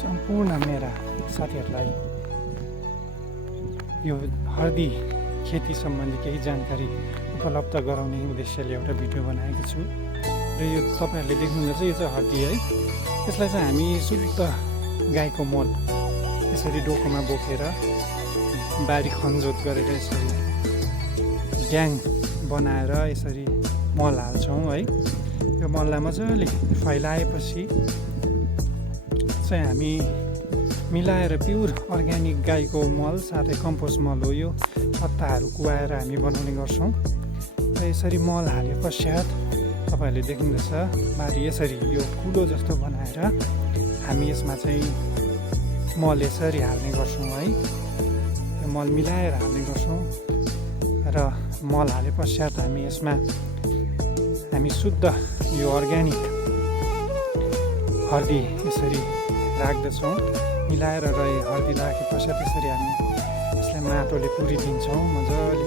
सम्पूर्ण मेरा साथीहरूलाई यो हर्दी खेती सम्बन्धी केही जानकारी उपलब्ध गराउने उद्देश्यले एउटा भिडियो बनाएको छु र यो तपाईँहरूले देख्नुहुन्छ यो चाहिँ हर्दी है। यसलाई चाहिँ हामी शुद्ध गाईको मल यसरी डोकोमा बोकेर बारी खनजोत गरेर यसरी ड्याङ बनाएर यसरी मल हाल्छौँ है। यो मललाई मजाले फैलाएपछि चाहिँ हामी मिलाएर प्युर अर्ग्यानिक गाईको मल साथै कम्पोस्ट मल हो यो, पत्ताहरू कुवाएर हामी बनाउने गर्छौँ र यसरी मल हाले पश्चात तपाईँहरूले देख्नुहुँदैछ बारी यसरी यो कुलो जस्तो बनाएर हामी यसमा चाहिँ मल यसरी हाल्ने गर्छौँ है। यो मल मिलाएर हाल्ने गर्छौँ र मल हाले पश्चात हामी यसमा शुद्ध यो अर्ग्यानिक हर्दी यसरी राख्दछौँ मिलाएर र हर्दी राखे पश्चात यसरी हामी यसलाई माटोले पुरिदिन्छौँ मजाले।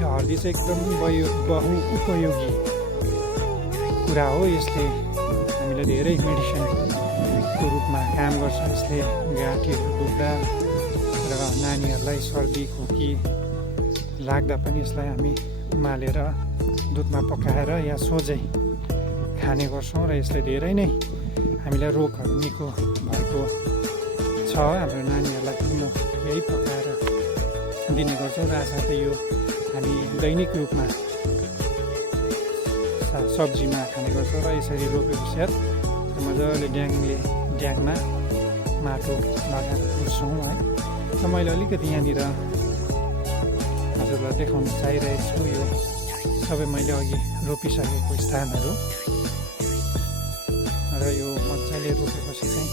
यो हर्दी चाहिँ एकदम बहुउपयोगी कुरा हो। यसले हामीलाई धेरै मेडिसिनको रूपमा काम गर्छ। यसले गाँठीहरू दुख्दा र नानीहरूलाई सर्दी खोकी लाग्दा पनि यसलाई हामी उमालेर दुधमा पकाएर या सोझै खाने गर्छौँ र यसले धेरै नै हामीलाई रोगहरू निको भएको छ। हाम्रो नानीहरूलाई पनि म यही पकाएर दिने गर्छौँ र साथै यो हामी दैनिक रूपमा सब्जीमा खाने गर्छौँ र यसरी रोपेपश्चात मजाले ड्याङमा माटो लगाएर पुर्छौँ है। र मैले अलिकति यहाँनिर हजुरलाई देखाउन चाहिरहेको छु यो सबै मैले अघि रोपिसकेको स्थानहरू र यो मजाले रोपेपछि चाहिँ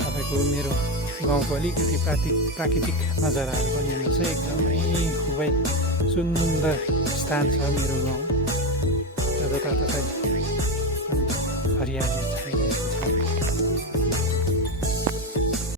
तपाईँको मेरो गाउँको अलिकति प्राकृतिक नजाराहरू पनि चाहिँ एकदमै खुबै सुन्दर स्थान छ मेरो गाउँ। र जताततै हरियाली छ।